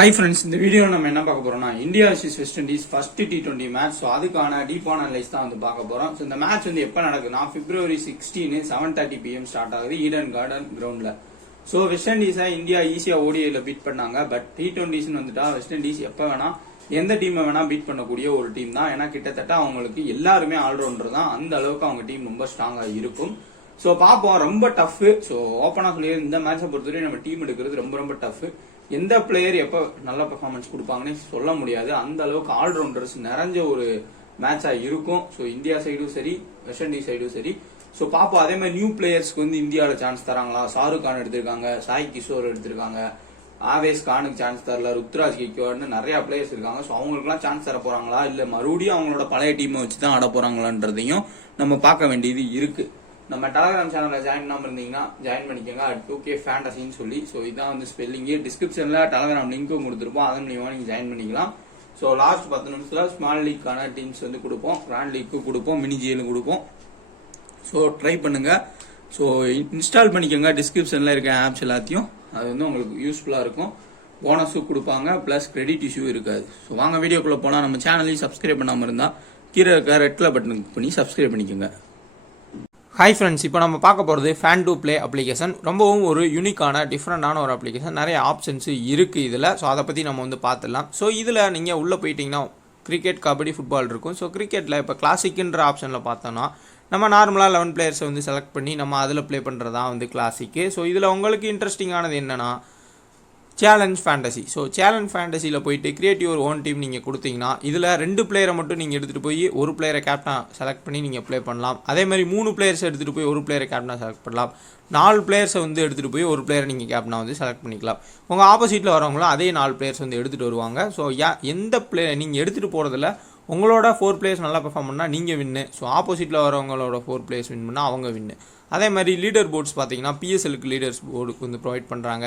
Hi friends, இந்த video நம்ம என்ன பார்க்க போறோம்னா India vs west Indies first T20 match. So அதுக்கான டீப்பான அனலைஸ் தான் வந்து பார்க்க போறோம். ஸோ இந்த மேட்ச் வந்து எப்போ நடக்குதுன்னா February 16 7:30 PM ஸ்டார்ட் ஆகுது ஈடன் கார்டன் கிரவுண்ட்ல. ஸோ வெஸ்ட் இண்டீஸை இந்தியா ஈஸியா ஓடிஐல பீட் பண்ணாங்க. பட் T20 வந்துட்டா வெஸ்ட் இண்டீஸ் எப்போ வேணா எந்த டீமை வேணா பீட் பண்ணக்கூடிய ஒரு டீம் தான். ஏன்னா கிட்டத்தட்ட அவங்களுக்கு எல்லாருமே ஆல்ரவுண்டர் தான். அந்த அளவுக்கு அவங்க டீம் ரொம்ப ஸ்ட்ராங்கா இருக்கும். ஸோ பார்ப்போம், ரொம்ப டஃப். ஸோ ஓப்பனா சொல்லி இந்த மேட்சை பொறுத்தவரை நம்ம டீம் எடுக்கிறது ரொம்ப ரொம்ப டஃப். எந்த பிளேயர் எப்ப நல்ல பெர்ஃபார்மன்ஸ் கொடுப்பாங்கன்னு சொல்ல முடியாது. அந்த அளவுக்கு ஆல்ரவுண்டர்ஸ் நிறைஞ்ச ஒரு மேட்சா இருக்கும். ஸோ இந்தியா சைடும் சரி, வெஸ்ட் இண்டீஸ் சைடும் சரி. ஸோ பாப்போம். அதே மாதிரி நியூ பிளேயர்ஸ்க்கு வந்து இந்தியாவில் சான்ஸ் தராங்களா? ஷாருக் கான் எடுத்திருக்காங்க, சாய் கிஷோர் எடுத்திருக்காங்க, ஆவேஸ் கானுக்கு சான்ஸ் தரல, ருத்ராஜ் கெக்வாட்னு நிறைய பிளேயர்ஸ் இருக்காங்க. ஸோ அவங்களுக்குலாம் சான்ஸ் தர போறாங்களா, இல்ல மறுபடியும் அவங்களோட பழைய டீமை வச்சு தான் ஆட போறாங்களான்றதையும் நம்ம பார்க்க வேண்டியது இருக்கு. நம்ம டெலகிராம் சேனல்ல ஜாயின் பண்ணாம இருந்தீங்கன்னா ஜாயின் பண்ணிக்கோங்க. 2K ஃபேண்டசின்னு சொல்லி. ஸோ இதான் வந்து ஸ்பெல்லிங்கு. டிஸ்கிரிப்ஷன்ல டெலகிராம் லிங்க்கும் கொடுத்துருப்போம், அதன் மூலியமா நீங்க ஜாயின் பண்ணிக்கலாம். ஸோ லாஸ்ட் 10 நிமிஷத்துல ஸ்மால் லீக்கான டீம்ஸ் வந்து கொடுப்போம், கிராண்ட் லீக்கு கொடுப்போம், மினி ஜிஎல் கொடுப்போம். ஸோ ட்ரை பண்ணுங்க. ஸோ இன்ஸ்டால் பண்ணிக்கோங்க. டிஸ்கிரிப்ஷன்ல இருக்க ஆப்ஸ் எல்லாத்தையும். அது வந்து உங்களுக்கு யூஸ்ஃபுல்லா இருக்கும். போனஸும் கொடுப்பாங்க, பிளஸ் கிரெடிட் இஷ்யூ இருக்காது. ஸோ வாங்க வீடியோக்குள்ள போனா. நம்ம சேனலையும் சப்ஸ்கிரைப் பண்ணாம இருந்தா கீழே இருக்க ரெட் கலர் பட்டன் கிளிக் பண்ணி சப்ஸ்கிரைப் பண்ணிக்கோங்க. ஹாய் ஃப்ரெண்ட்ஸ், இப்போ நம்ம பார்க்க போகிறது FanDuPlay அப்ளிகேஷன். ரொம்பவும் ஒரு யூனிக்கான டிஃப்ரெண்டான ஒரு அப்ளிகேஷன். நிறைய ஆப்ஷன்ஸ் இருக்குது இதில். ஸோ அதை பற்றி நம்ம வந்து பார்த்துடலாம். ஸோ இதில் நீங்கள் உள்ளே போயிட்டீங்கன்னா கிரிக்கெட், கபடி, ஃபுட்பால் இருக்கும். ஸோ கிரிக்கெட்டில் இப்போ கிளாசிக்குன்ற ஆப்ஷனில் பார்த்தோன்னா நம்ம நார்மலாக 11 பிளேயர்ஸை வந்து செலக்ட் பண்ணி நம்ம அதில் ப்ளே பண்ணுறது தான் வந்து கிளாசிக்கு. ஸோ இதில் உங்களுக்கு இன்ட்ரெஸ்டிங்கானது என்னென்னா சேலஞ்ச் ஃபேண்டசி. ஸோ சேலஞ்ச் ஃபேண்டசியில் போயிட்டு கிரியேட் யுவர் ஓன் டீம் நீங்கள் கொடுத்தீங்கன்னா இதில் 2 பிளேயரை மட்டும் நீங்கள் எடுத்துகிட்டு போய் ஒரு பிளேயரை கேப்டன் செலக்ட் பண்ணி நீங்கள் ப்ளே பண்ணலாம். அதே மாதிரி 3 பிளேயர்ஸை எடுத்துகிட்டு போய் ஒரு பிளேயரை கேப்டனாக செலக்ட் பண்ணலாம். 4 பிளேயர்ஸை வந்து எடுத்துகிட்டு போய் ஒரு பிளேயரை நீங்கள் கேப்டனாக வந்து செலக்ட் பண்ணிக்கலாம். உங்கள் ஆப்போசிட்டில் வரவங்களும் அதே 4 பிளேயர்ஸ் வந்து எடுத்துகிட்டு வருவாங்க. ஸோ எந்த நீங்கள் எடுத்துகிட்டு போகிறதுல உங்களோட 4 பிளேயர்ஸ் நல்லா பெர்ஃபார்ம் பண்ணால் நீங்கள் வின்னு. ஸோ ஆப்போசிட்டில் வரவங்களோட 4 பிளேயர்ஸ் வின் பண்ணால் அவங்க வின்னு. அதே மாதிரி லீடர் போர்ட்ஸ் பார்த்தீங்கன்னா PSLக்கு லீடர்ஸ் போர்டுக்கு வந்து ப்ரொவைட் பண்ணுறாங்க,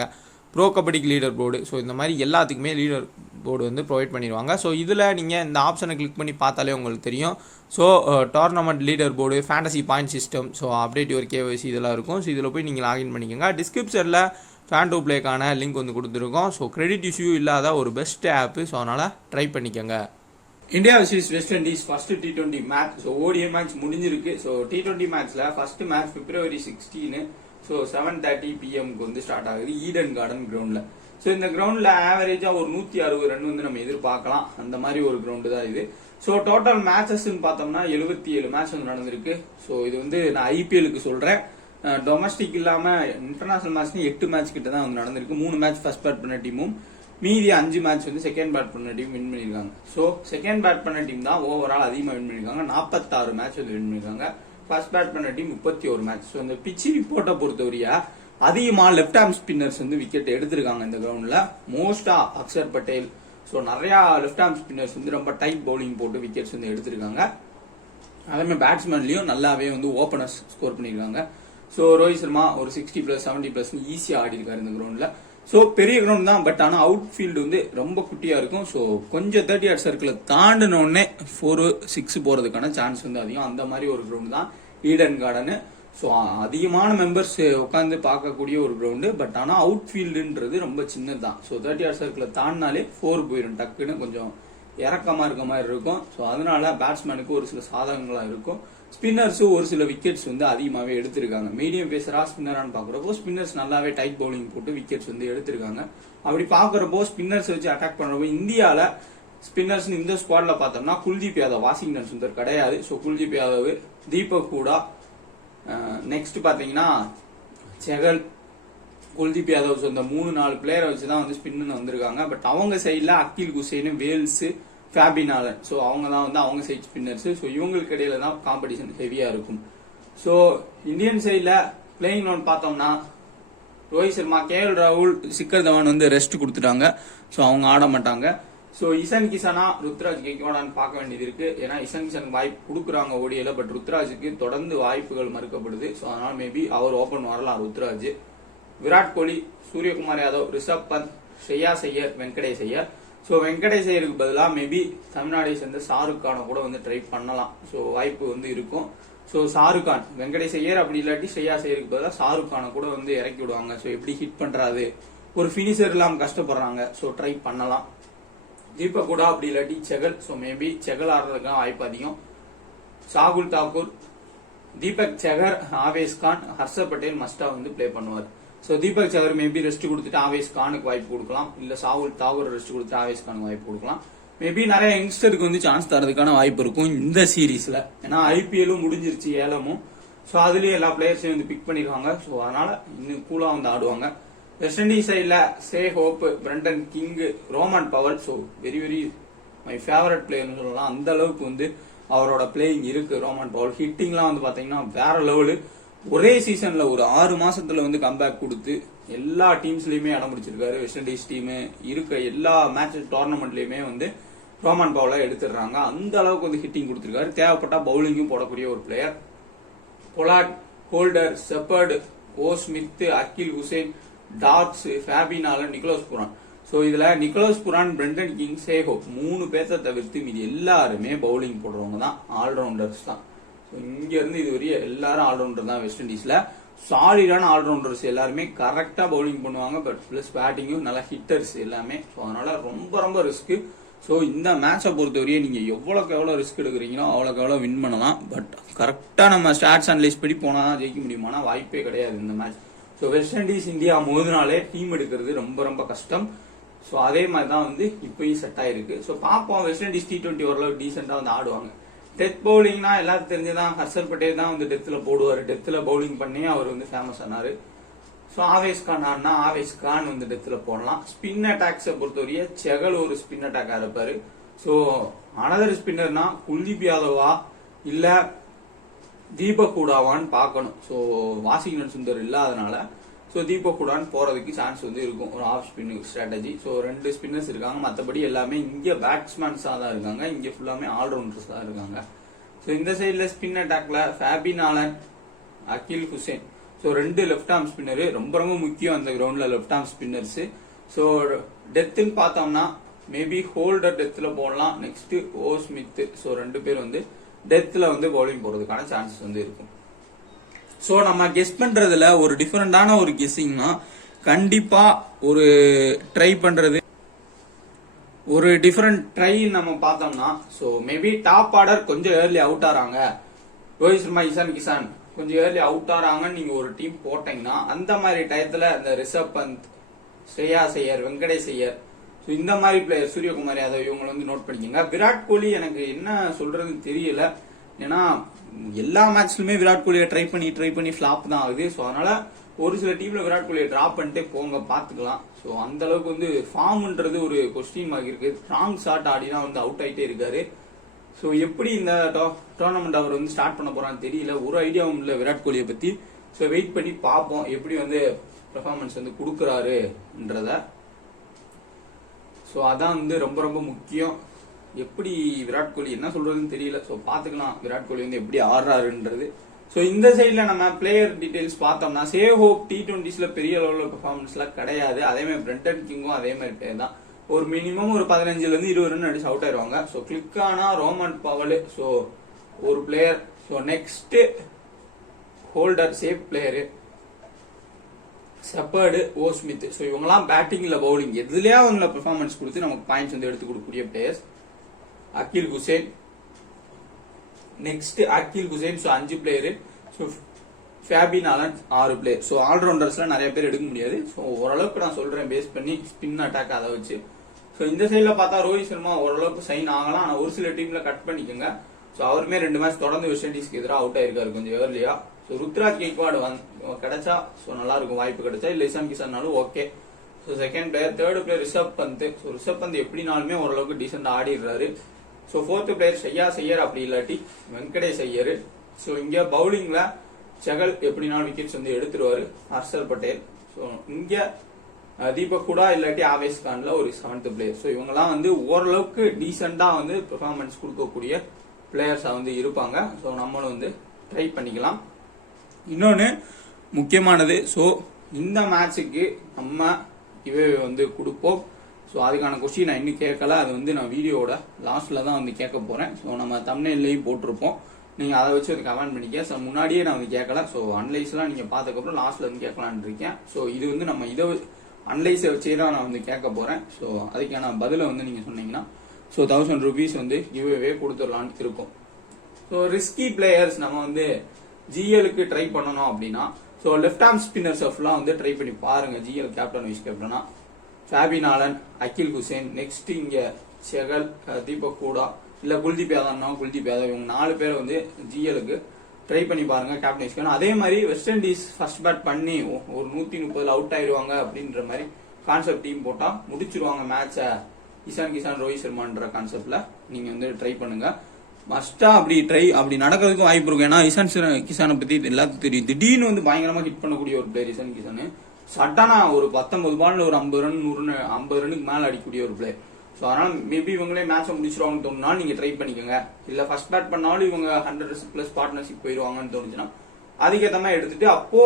ப்ரோ கபடிக்கு லீடர் போர்டு. ஸோ இந்த மாதிரி எல்லாத்துக்குமே லீடர் போர்டு வந்து ப்ரொவைட் பண்ணிடுவாங்க. ஸோ இதில் நீங்கள் இந்த ஆப்ஷனை கிளிக் பண்ணி பார்த்தாலே உங்களுக்கு தெரியும். So tournament leader board, fantasy point system, so update ஒரு KYC இதெல்லாம் இருக்கும். ஸோ இதில் போய் நீங்கள் லாகின் பண்ணிக்கோங்க. டிஸ்கிரிப்ஷனில் FanDuPlayக்கான லிங்க் வந்து கொடுத்துருக்கோம். ஸோ கிரெடிட் இஷ்யூ இல்லாத ஒரு பெஸ்ட் ஆப்பு. ஸோ அதனால் ட்ரை பண்ணிக்கோங்க. India vs west Indies first T20 match. So ODI match முடிஞ்சிருக்கு. ஸோ T20 மேட்ச்ல ஃபர்ஸ்ட் மேட்ச் February 16 ஸோ 7:30 PMக்கு வந்து ஸ்டார்ட் ஆகுது ஈடன் கார்டன் கிரவுண்ட்ல. ஸோ இந்த கிரவுண்ட்ல ஆவரேஜா ஒரு 160 ரன் வந்து நம்ம எதிர்பார்க்கலாம். அந்த மாதிரி ஒரு கிரவுண்டு தான் இது. ஸோ டோட்டல் மேட்சஸ் பார்த்தோம்னா 77 மேட்ச் வந்து நடந்திருக்கு. ஸோ இது வந்து நான் IPLக்கு சொல்றேன். டொமஸ்டிக் இல்லாம இன்டர்நேஷனல் மேட்ச் 8 மேட்ச் கிட்ட தான் வந்து நடந்திருக்கு. 3 மேட்ச் ஃபர்ஸ்ட் பேட் பண்ண டீமும் மீதி 5 மேட்ச் வந்து செகண்ட் பேட் பண்ண டீம் வின் பண்ணிருக்காங்க. ஸோ செகண்ட் பேட் பண்ண டீம் தான் ஓவரால் அதிகமாக வின் பண்ணிருக்காங்க. 46 மேட்ச் வந்து வின் பண்ணிருக்காங்க. ஃபர்ஸ்ட் பேட் பண்ண டீம் 31 மேட்ச். ஸோ இந்த பிச்சு ரிப்போர்ட்டை பொறுத்தவரையா அதிகமா லெஃப்ட் ஹேண்ட் ஸ்பின்னர்ஸ் வந்து விக்கெட் எடுத்திருக்காங்க இந்த கிரவுண்ட்ல. மோஸ்டா அக்ஷர் பட்டேல், ஸோ நிறைய லெஃப்ட் ஹேண்ட் ஸ்பின்னர்ஸ் வந்து ரொம்ப டைட் பவுலிங் போட்டு விக்கெட்ஸ் வந்து எடுத்திருக்காங்க. அதே மாதிரி பேட்ஸ்மேன்லயும் நல்லாவே வந்து ஓபனர்ஸ் ஸ்கோர் பண்ணிருக்காங்க. ஸோ ரோஹித் சர்மா ஒரு 60+, 70+ ஈஸியா ஆடி இருக்காரு இந்த கிரவுண்ட்ல. ஸோ பெரிய கிரவுண்ட் தான், பட் ஆனால் அவுட் ஃபீல்டு வந்து ரொம்ப குட்டியா இருக்கும். ஸோ கொஞ்சம் 30 yard சர்க்கிளை தாண்டின உடனே 4-6 போறதுக்கான சான்ஸ் வந்து அதிகம். அந்த மாதிரி ஒரு கிரவுண்ட் தான் ஈடன் கார்டன். ஸோ அதிகமான மெம்பர்ஸ் உட்காந்து பார்க்கக்கூடிய ஒரு கிரவுண்டு. பட் ஆனால் அவுட் ஃபீல்டுன்றது ரொம்ப சின்னதுதான். ஸோ 30 yard சர்க்கிளை தாண்டினாலே 4 போயிடும். டக்குன்னு கொஞ்சம் இறக்கமா இருக்க மாதிரி இருக்கும். ஸோ அதனால பேட்ஸ்மேனுக்கு ஒரு சில சாதகங்களா இருக்கும். ஸ்பின்னர்ஸும் ஒரு சில விக்கெட்ஸ் வந்து அதிகமாகவே எடுத்திருக்காங்க. மீடியம் பேசரா ஸ்பின்னரான்னு பாக்குறப்போ ஸ்பின்னர்ஸ் நல்லாவே டைட் பவுலிங் போட்டு விக்கெட்ஸ் வந்து எடுத்திருக்காங்க. அப்படி பாக்குறப்போ ஸ்பின்னர்ஸ் வச்சு அட்டாக் பண்றப்போ இந்தியால ஸ்பின்னர்ஸ் இந்த ஸ்குவாட்ல பார்த்தோம்னா குல்தீப் யாதவ், வாஷிங்டன் சுந்தர் கிடையாது. ஸோ குல்தீப் யாதவ், தீபக் ஹூடா, நெக்ஸ்ட் பாத்தீங்கன்னா செகல், குல்தீப் யாதவ், ஸோ இந்த 3-4 பிளேயரை வச்சுதான் வந்து ஸ்பின்னு வந்திருக்காங்க. பட் அவங்க சைட்ல அகில் குசைன், வேல்ஸ், ஃபேபினாலன், ஸோ அவங்க தான் வந்து அவங்க சைட் ஸ்பின்னர்ஸ். ஸோ இவங்களுக்கு இடையில தான் காம்படிஷன் ஹெவியா இருக்கும். ஸோ இந்தியன் சைட்ல பிளேயிங் லோன் பார்த்தோம்னா ரோஹித் சர்மா, KL ராகுல், சிக்கர் தவான் வந்து ரெஸ்ட் கொடுத்துட்டாங்க. ஸோ அவங்க ஆட மாட்டாங்க. ஸோ இஷான் கிஷானா, ருத்ராஜ் கெக்வாடான்னு பார்க்க வேண்டியது இருக்கு. ஏன்னா இஷான் கிஷான் வாய்ப்பு கொடுக்குறாங்க ஓடியில. பட் ருத்ராஜுக்கு தொடர்ந்து வாய்ப்புகள் மறுக்கப்படுது. ஸோ அதனால மேபி அவர் ஓபன் வரலாம் ருத்ராஜ். விராட் கோலி, சூரியகுமார் யாதவ், ரிஷப் பந்த், ஸ்ரேயாஸ் ஐயர், வெங்கடேஷ் ஐயர். ஸோ வெங்கடேஷ் ஐயருக்கு பதிலாக மேபி தமிழ்நாடை சேர்ந்த ஷாருக் கானை கூட வந்து ட்ரை பண்ணலாம். ஸோ வாய்ப்பு வந்து இருக்கும். ஸோ ஷாருக் கான், வெங்கடேஷ் ஐயர் அப்படி இல்லாட்டி ஸ்ரேயாஸ் ஐயருக்கு பதிலாக ஷாருக் கானை கூட வந்து இறக்கி விடுவாங்க. ஸோ எப்படி ஹிட் பண்றாரு, ஒரு ஃபினிஷர் இல்லாம கஷ்டப்படுறாங்க. ஸோ ட்ரை பண்ணலாம். தீபக் கூட அப்படி இல்லாட்டி செகல். ஸோ மேபி செகல் ஆடுறதுக்கான வாய்ப்பு அதிகம். சாகுல் தாக்கூர், தீபக் சகர், ஆவேஸ் கான், ஹர்ஷர் பட்டேல் மஸ்டா வந்து பிளே பண்ணுவார். ஸோ தீபக் சகர் மேபி ரெஸ்ட் கொடுத்துட்டு ஆவேஸ் கானுக்கு வாய்ப்பு கொடுக்கலாம். இல்ல சாகுல் தாக்கூர் ரெஸ்ட் கொடுத்துட்டு ஆவேஸ் கானுக்கு வாய்ப்பு கொடுக்கலாம். மேபி நிறைய யங்ஸ்டருக்கு வந்து சான்ஸ் தரதுக்கான வாய்ப்பு இருக்கும் இந்த சீரீஸ்ல. ஏன்னா ஐபிஎல்லும் முடிஞ்சிருச்சு, ஏலமும். ஸோ அதுலயும் எல்லா பிளேயர்ஸையும் வந்து பிக் பண்ணிருக்காங்க. ஸோ அதனால இன்னும் கூலா வந்து ஆடுவாங்க. வெஸ்ட் இண்டீஸ் சைட்ல Shai Hope, Brandon King, Rovman Powell. So very very my favourite பிளேயர்னு சொல்லலாம். அந்த அளவுக்கு வந்து அவரோட பிளேயிங் இருக்கு. ரோமன் பவல் ஹிட்டிங்லாம் வந்து பாத்தீங்கன்னா வேற லெவலு. ஒரே சீசன்ல ஒரு 6 மாசத்துல வந்து கம்பேக் கொடுத்து எல்லா டீம்ஸ்லயுமே இடம் பிடிச்சிருக்காரு. வெஸ்ட் இண்டீஸ் டீம் இருக்க எல்லா மேட்ச் டோர்னமெண்ட்லயுமே வந்து ரோமன் பவலை எடுத்துடுறாங்க. அந்த அளவுக்கு வந்து ஹிட்டிங் கொடுத்திருக்காரு. தேவைப்பட்டா பவுலிங்கும் போடக்கூடிய ஒரு player. Pollard, Holder, Shepherd, O Smith, Akeal Hosein, Drakes, Fabian Allen, Nicholas Pooran. So இதுல Nicholas Pooran, Brandon King, Shai Hope 3 பேர்த்த தவிர்த்து மீதி எல்லாருமே பவுலிங் போடுறவங்க தான், ஆல்ரவுண்டர்ஸ் தான். இங்க இருந்து இதுவரைய எல்லாரும் ஆல்ரவுண்டர் தான் வெஸ்ட் இண்டீஸ்ல. சாலிடான ஆல்ரவுண்டர்ஸ் எல்லாருமே கரெக்டா பவுலிங் பண்ணுவாங்க. பட் பிளஸ் பேட்டிங்கும் நல்ல ஹிட்டர்ஸ் எல்லாமே. ஸோ அதனால ரொம்ப ரொம்ப ரிஸ்க். ஸோ இந்த மேட்சை பொறுத்தவரையே நீங்க எவ்வளவுக்கு எவ்வளவு ரிஸ்க் எடுக்கிறீங்களோ அவ்வளோக்கு எவ்வளவு வின் பண்ணலாம். பட் கரெக்டா நம்ம ஸ்டாட்ஸ் அனலைஸ் படி போனாதான் ஜெயிக்க முடியுமானா வாய்ப்பே கிடையாது இந்த match. So West Indies India மோதினாலே டீம் எடுக்கிறது ரொம்ப ரொம்ப கஷ்டம். ஸோ அதே மாதிரி தான் வந்து இப்பயும் செட் ஆயிருக்கு. ஸோ பார்ப்போம். வெஸ்ட் இண்டீஸ் T20 ஓரளவு டீசெண்டா வந்து ஆடுவாங்க. டெத் பவுலிங்னா எல்லாரும் தெரிஞ்சுதான், ஹர்ஷர் பட்டேல் தான் வந்து டெத்ல போடுவாரு. டெத்ல பவுலிங் பண்ணி அவர் வந்து ஃபேமஸ் ஆனாரு. ஸோ ஆவேஸ் கான் ஆனா ஆவேஸ் கான் வந்து டெத்ல போடலாம். ஸ்பின் அட்டாக்ஸை பொறுத்தவரைய செகல் ஒரு ஸ்பின் அட்டாக்கா இருப்பாரு. ஸோ அனதர் ஸ்பின்னர்னா குல்தீப் யாதவா இல்ல தீபக் கூடாவான்னு பார்க்கணும். ஸோ வாஷிங்டன் சுந்தர் இல்லாதனால ஸோ தீபக் கூடான்னு போறதுக்கு சான்ஸ் வந்து இருக்கும். ஒரு off spin strategy. So 2 spinners இருக்காங்க. மற்றபடி எல்லாமே இங்க பேட்ஸ்மேன்ஸா தான் இருக்காங்க. இங்க ஃபுல்லாமே ஆல்ரவுண்டர்ஸ் தான் இருக்காங்க. ஸோ இந்த சைட்ல ஸ்பின் அட்டாக்ல Fabian Allen, Akeal Hosein. So 2 left arm spinner ரொம்ப ரொம்ப முக்கியம் அந்த கிரவுண்ட்ல லெஃப்ட் ஆர்ம் ஸ்பின்னர்ஸ். ஸோ டெத்துன்னு பார்த்தோம்னா மேபி ஹோல்டர் டெத்ல போடலாம். நெக்ஸ்ட் ஓ ஸ்மித். ஸோ 2 பேர் வந்து டெத்ல வந்து பவுலிங் போறதுக்கான சான்சஸ் வந்து இருக்கும். சோ நம்ம கெஸ் பண்றதுல ஒரு டிஃபரெண்டான ஒரு கெஸ்ஸிங்னா கண்டிப்பா ஒரு ட்ரை பண்றது, ஒரு டிஃபரெண்ட் ட்ரை நம்ம பார்த்தோம்னா சோ மேபி டாப் ஆர்டர் கொஞ்சம் ஏர்லி அவுட் ஆறாங்க, ரோஹித் சர்மா, இஷான் கிஷான் கொஞ்சம் ஏர்லி அவுட் ஆறாங்கன்னு நீங்க ஒரு டீம் போட்டீங்கன்னா அந்த மாதிரி டயத்துல இந்த ரிஷப் பந்த், ஸ்ரேயாஸ் ஐயர், வெங்கடேஷ் ஐயர், இந்த மாதிரி பிளேயர், சூரியகுமார் யாதவ் இவங்களை வந்து நோட் பண்ணிக்கோங்க. விராட் கோலி எனக்கு என்ன சொல்றதுன்னு தெரியல. ஏன்னா எல்லா மேட்ச்லயுமே விராட் கோலியை ட்ரை பண்ணி ஃபிளாப் தான் ஆகுது. ஸோ அதனால ஒரு சில டீம்ல விராட் கோலியை டிராப் பண்ணிட்டு போங்க, பாத்துக்கலாம். ஸோ அந்த அளவுக்கு வந்து ஃபார்ம்ன்றது ஒரு கொஸ்டின் மார்க் இருக்கு. ஸ்ட்ராங் ஷாட் ஆடி தான் வந்து அவுட் ஆயிட்டே இருக்காரு. ஸோ எப்படி இந்த டோர்னமெண்ட் அவர் வந்து ஸ்டார்ட் பண்ண போறான்னு தெரியல. ஒரு ஐடியாவும் இல்லை விராட் கோலியை பத்தி. ஸோ வெயிட் பண்ணி பார்ப்போம் எப்படி வந்து பெர்ஃபார்மன்ஸ் வந்து கொடுக்கறாருன்றத. ஸோ அதான் வந்து ரொம்ப ரொம்ப முக்கியம். எப்படி விராட் கோலி என்ன சொல்றதுன்னு தெரியல. ஸோ பாத்துக்கலாம் விராட் கோலி வந்து எப்படி ஆடுறாருன்றது. ஸோ இந்த சைட்ல நம்ம பிளேயர் டீடைல்ஸ் பார்த்தோம்னா சேஹோப் T20ஸ்ல பெரிய அளவுல பெர்ஃபார்மன்ஸ்லாம் கிடையாது. அதே மாதிரி பிரண்டன் கிங்கும் அதே மாதிரி பிளேயர் தான். ஒரு மினிமம் ஒரு 15ல இருந்து 20 ரன் அடிச்சு அவுட் ஆயிருவாங்க. ஸோ கிளிக் ஆனா ரோமன் பவல் ஸோ ஒரு player. So next Holder safe player, Shepherd, O Smith. So இவங்கலாம் பேட்டிங்ல பவுலிங் எதுலயா அவங்கள பெர்ஃபார்மன்ஸ் கொடுத்து நமக்கு பாயிண்ட்ஸ் வந்து எடுத்து கொடுக்கக்கூடிய players. Akeal Hosein, next Akeal Hosein. So 5 player. So Fabian Allen 6 player. So ஆல்ரவுண்டர்ஸ்ல நிறைய பேர் எடுக்க முடியாது. ஸோ ஓரளவுக்கு நான் சொல்றேன் பேஸ் பண்ணி ஸ்பின் அட்டாக் அதை வச்சு. ஸோ இந்த சைட்ல பார்த்தா ரோஹித் சர்மா ஓரளவுக்கு சைன் ஆகலாம். ஆனா ஒரு சில டீம்ல கட் பண்ணிக்கோங்க. ஸோ அவருமே 2 மேட்ச் தொடர்ந்து வெஸ்ட் இண்டீஸ்க்கு எதிராக அவுட் ஆயிருக்காரு கொஞ்சம் ஏர்லியா. ஸோ ருத்ராஜ் கெய்க்வாட் கிடைச்சா ஸோ நல்லா இருக்கும், வாய்ப்பு கிடைச்சா. இல்ல இஷான் கிஷான்னாலும் okay. So second player. Third player Rishabh Pant. So Rishabh Pant எப்படினாலுமே ஓரளவுக்கு டீசெண்டா ஆடிடுறாரு. ஸோ ஃபோர்த் பிளேயர் ஷையாஸ் ஐயர், அப்படி இல்லாட்டி வெங்கடேஷ் ஐயர். ஸோ இங்க பவுலிங்ல செகல் எப்படினாலும் விக்கெட்ஸ் வந்து எடுத்துருவாரு. ஹர்ஷர் பட்டேல். ஸோ இங்க தீபக் கூட இல்லாட்டி ஆவேஸ் கான்ல ஒரு 7th பிளேயர். ஸோ இவங்கெல்லாம் வந்து ஓரளவுக்கு டீசெண்டா வந்து பெர்ஃபார்மன்ஸ் கொடுக்கக்கூடிய பிளேயர்ஸா வந்து இருப்பாங்க. ஸோ நம்மளும் வந்து ட்ரை பண்ணிக்கலாம். இன்னொன்னு முக்கியமானது, ஸோ இந்த மேட்சுக்கு நம்ம இவே வந்து கொடுப்போம். ஸோ அதுக்கான கொஸ்டின் நான் இன்னும் கேட்கல. அது வந்து நான் வீடியோட லாஸ்ட்ல தான் வந்து கேட்க போறேன். ஸோ நம்ம தம்ப்நெயிலையும் போட்டிருப்போம். நீங்க அதை வச்சு வந்து கமெண்ட் பண்ணிக்க. ஸோ முன்னாடியே நான் வந்து கேட்கல. ஸோ அனலைஸ்லாம் நீங்க பார்த்ததுக்கப்புறம் லாஸ்ட்ல வந்து கேட்கலான்னு இருக்கேன். ஸோ இது வந்து நம்ம இதை அனலைஸை வச்சே தான் நான் வந்து கேட்க போறேன். ஸோ அதுக்கான பதிலை வந்து நீங்க சொன்னீங்கன்னா ஸோ 1000 rupees வந்து கிவ்அவே கொடுத்துடலான்னு இருக்கும். ஸோ ரிஸ்கி பிளேயர்ஸ் நம்ம வந்து ஜிஎலுக்கு ட்ரை பண்ணணும் அப்படின்னா ஸோ லெஃப்ட் ஆர்ம் ஸ்பின்னர்ஸ் ஃபுல்லாக வந்து ட்ரை பண்ணி பாருங்க. ஜிஎல் கேப்டன் வைஸ் கேப்டனா Fabian Allen, Akeal Hosein, next இங்க செகல், தீபக் கூடா இல்ல குல்தீப் யாதவ், குல்தீப் யாதவ் இவங்க 4 பேர் வந்து ஜிஎலுக்கு ட்ரை பண்ணி பாருங்க கேப்டன் வைஸ் கேப்டன். அதே மாதிரி வெஸ்ட் இண்டீஸ் ஃபர்ஸ்ட் பேட் பண்ணி ஒரு 130 அவுட் ஆயிருவாங்க அப்படின்ற மாதிரி கான்செப்ட் டீம் போட்டா முடிச்சிருவாங்க மேட்சை இஷான் கிஷான், ரோஹித் சர்மான்ற கான்செப்ட்ல நீங்க வந்து ட்ரை பண்ணுங்க. மஸ்டா அப்படி நடக்கிறதுக்கு வாய்ப்பு இருக்கும். ஏன்னா இஷான் கிஷானை பத்தி எல்லாத்துக்கும் தெரியும். திடீர்னு வந்து பயங்கரமா ஹிட் பண்ணக்கூடிய ஒரு பிளேயர் இஷான் கிஷான். சட்டனா ஒரு 19 பால்ல ஒரு 50 ரன் 50 ரன்னுக்கு மேல அடிக்கக்கூடிய ஒரு பிளேயர். ஸோ அதனால மேபி இவங்களே மேட்சை முடிச்சிருவாங்கன்னு தோணுனா நீங்க ட்ரை பண்ணிக்கோங்க. இல்ல ஃபர்ஸ்ட் பேட் பண்ணாலும் இவங்க 100+ பார்ட்னர்ஷிப் போயிருவாங்கன்னு தோணுச்சுன்னா அதுக்கேற்ற மாதிரி எடுத்துட்டு அப்போ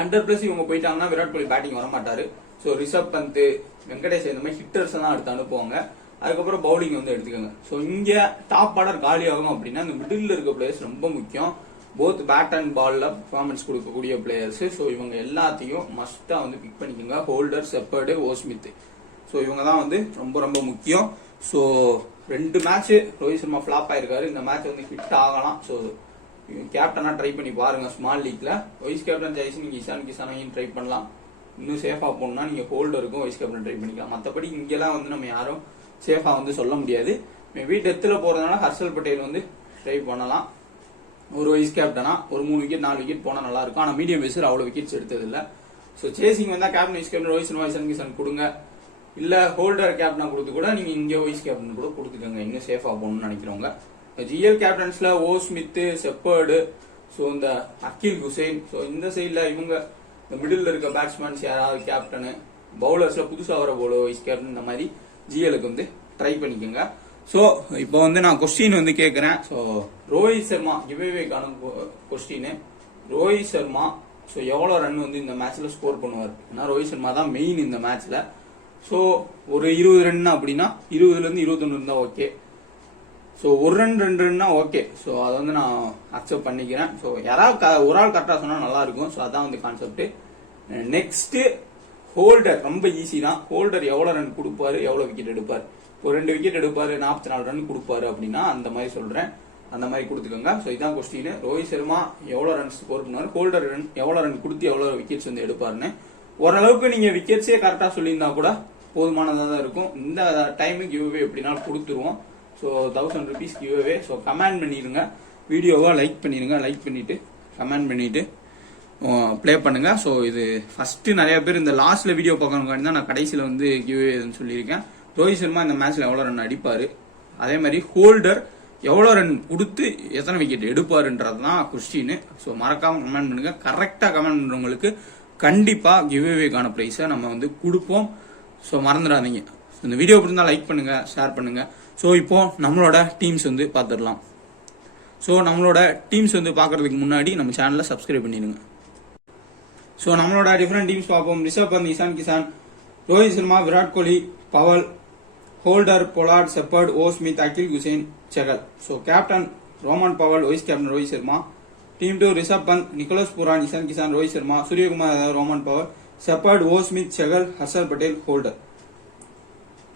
100+ இவங்க போயிட்டாங்கன்னா விராட் கோலி பேட்டிங் வர மாட்டாரு. ஸோ ரிஷப் பந்த், வெங்கடேஷ் இந்த மாதிரி ஹிட்டர்ஸ் தான் அடுத்து அனுப்புவாங்க. அதுக்கப்புறம் பவுலிங் வந்து எடுத்துக்கோங்க. ஸோ இங்க டாப் ஆர்டர் காலி ஆகும் அப்படின்னா இந்த மிடில் இருக்க பிளேயர்ஸ் ரொம்ப முக்கியம். போத் பேட் அண்ட் பால்ல பெர்ஃபார்மன்ஸ் கொடுக்கக்கூடிய பிளேயர்ஸ். ஸோ இவங்க எல்லாத்தையும் மஸ்டா வந்து பிக் பண்ணிக்கோங்க. Holder, shepherd, ஓஸ்மித். ஸோ இவங்க தான் வந்து ரொம்ப ரொம்ப முக்கியம். So 2 match Rohit Sharma flop ஆயிருக்காரு. இந்த மேட்ச் வந்து ஹிட் ஆகலாம். ஸோ கேப்டனா ட்ரை பண்ணி பாருங்க. ஸ்மால் லீக்ல வைஸ் கேப்டன் சாய்ஸ் நீங்க இஷான் கிஷானையும் ட்ரை பண்ணலாம். இன்னும் சேஃபா போகணும்னா நீங்க ஹோல்டருக்கும் வைஸ் கேப்டன் ட்ரை பண்ணிக்கலாம். மற்றபடி இங்கெல்லாம் வந்து நம்ம யாரும் சேஃபா வந்து சொல்ல முடியாது. மேபி டெத்துல போறதுனால ஹர்ஷல் பட்டேல் வந்து ட்ரை பண்ணலாம். ஒரு வைஸ் கேப்டனா ஒரு 3 விக்கெட் 4 விக்கெட் போனா நல்லா இருக்கும். ஆனா மீடியம் பேசர் அவ்வளவு விக்கெட்ஸ் எடுத்தது இல்ல. ஸோ சேசிங் வந்தா captain vice captain Rohit Sharma, Ishan Kishan கொடுங்க. இல்ல ஹோல்டர் கேப்டனா கொடுத்து கூட நீங்க இங்க வைஸ் கேப்டன் கூட கொடுத்துக்கோங்க. இன்னும் சேஃபா போகணும்னு நினைக்கிறவங்க. ஜிஎல் கேப்டன்ஸ்ல ஓ ஸ்மித், செப்பர்டு, ஸோ இந்த அகில் ஹுசேன், ஸோ இந்த சைட்ல இவங்க இந்த மிடில் இருக்க பேட்ஸ்மேன்ஸ் யாராவது கேப்டனு, பவுலர்ஸ்ல புதுசா வர பவுலர் வைஸ் கேப்டன் இந்த மாதிரி ஜிஎலுக்கு வந்து ட்ரை பண்ணிக்கோங்க. ஸோ இப்போ வந்து நான் கொஸ்டின் வந்து கேட்கறேன். ஸோ ரோஹித் சர்மா கிவ்அவேக்கான கொஸ்டின். ரோஹித் சர்மா ஸோ எவ்வளவு ரன் வந்து இந்த மேட்ச்ல ஸ்கோர் பண்ணுவார்? ஏன்னா ரோஹித் சர்மா தான் மெயின் இந்த மேட்ச்ல. ஸோ ஒரு 20 ரன் அப்படின்னா 20ல இருந்து 21 இருந்தா ஓகே. ஸோ 1 ரன் 2 ரன்னா ஓகே. ஸோ அதை வந்து நான் அக்செப்ட் பண்ணிக்கிறேன். ஸோ யாராவது ஒரு ஆள் கரெக்டா சொன்னா நல்லா இருக்கும். ஸோ அதான் வந்து கான்செப்ட். நெக்ஸ்ட் ஹோல்டர் ரொம்ப ஈஸி தான். ஹோல்டர் எவ்வளவு ரன் கொடுப்பாரு, எவ்வளவு விக்கெட் எடுப்பார்? இப்போ 2 விக்கெட் எடுப்பாரு, 44 ரன் கொடுப்பாரு அப்படின்னா அந்த மாதிரி சொல்றேன். அந்த மாதிரி கொடுத்துக்கோங்க. ஸோ இதான் கொஸ்டின். ரோஹித் சர்மா எவ்வளவு ரன் ஸ்கோர் பண்ணுவாரு, ஹோல்டர் ரன் எவ்வளவு ரன் கொடுத்து எவ்வளவு விக்கெட்ஸ் வந்து எடுப்பாருன்னு ஓரளவுக்கு நீங்க விக்கெட்ஸே கரெக்டா சொல்லியிருந்தா கூட போதுமானதா தான் இருக்கும். இந்த டைம் கிவ்அவே எப்படினாலும் கொடுத்துருவோம். So 1000 rupees giveaway. So comment பண்ணிருங்க, வீடியோவா லைக் பண்ணிருங்க. லைக் பண்ணிட்டு கமெண்ட் பண்ணிட்டு ப்ளே பண்ணுங்க. ஸோ இது ஃபர்ஸ்ட் நிறைய பேர் இந்த லாஸ்ட்ல வீடியோ பார்க்கறவங்க தான் நான் கடைசியில வந்து கிவ்அவே சொல்லியிருக்கேன். ரோஹித் சர்மா இந்த மேட்ச்ல எவ்வளவு ரன் அடிப்பாரு, அதே மாதிரி ஹோல்டர் எவ்வளவு ரன் கொடுத்து எத்தனை விக்கெட் எடுப்பாருன்றதுதான் கொஸ்டின். ஸோ மறக்காம கமெண்ட் பண்ணுங்க. கரெக்டா கமெண்ட் பண்றவங்களுக்கு கண்டிப்பா கிவ்அவேக்கான பிரைஸை நம்ம வந்து கொடுப்போம். ஸோ மறந்துடாதீங்க. இந்த வீடியோ பிடிச்சா லைக் பண்ணுங்க, ஷேர் பண்ணுங்க. ஸோ இப்போ நம்மளோட டீம்ஸ் வந்து பார்த்துடலாம். ஸோ நம்மளோட டீம்ஸ் வந்து பார்க்கறதுக்கு முன்னாடி நம்ம சேனலை சப்ஸ்கிரைப் பண்ணிடுங்க. ஸோ நம்மளோட டிஃபரெண்ட் டீம்ஸ் பார்ப்போம். Rishabh Pant, Ishan Kishan, Rohit Sharma, Virat Kohli, Powell, Holder, Pollard, Shepherd, O Smith, Akeal Hosein, Chahal. So captain Rovman Powell, vice captain Rohit Sharma. Team 2 Rishabh Pant, Nicholas Pooran, Ishan Kishan, Rohit Sharma, Suryakumar Yadav, Rovman Powell, Shepherd, O Smith, Chahal, Harshal Patel, Holder.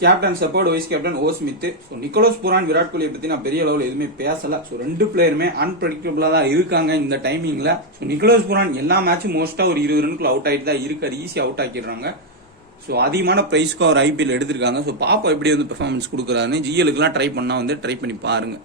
Captain Shepherd, vice captain O Smith. So Nicholas Pooran, Virat கோலியை பத்தி நான் பெரிய அளவில் எதுவுமே பேசல. So 2 பிளேயருமே அன்பிரடிக்டபிளா தான் இருக்காங்க இந்த டைமிங்ல. ஸோ நிக்கோலஸ் புரான் எல்லா மேட்சும் மோஸ்டா ஒரு 20 ரன்குள்ள அவுட் ஆயிட்டு தான் இருக்காரு. ஈஸியா அவுட் ஆக்கிடுறாங்க. ஸோ அதிகமான பிரைஸ்க்கு அவர் ஐபிஎல் எடுத்திருக்காங்க. ஸோ பாப்பா எப்படி வந்து பெர்ஃபார்மன்ஸ் கொடுக்குறாருன்னு ஜிஎலுக்குலாம் ட்ரை பண்ணா வந்து ட்ரை பண்ணி பாருங்க.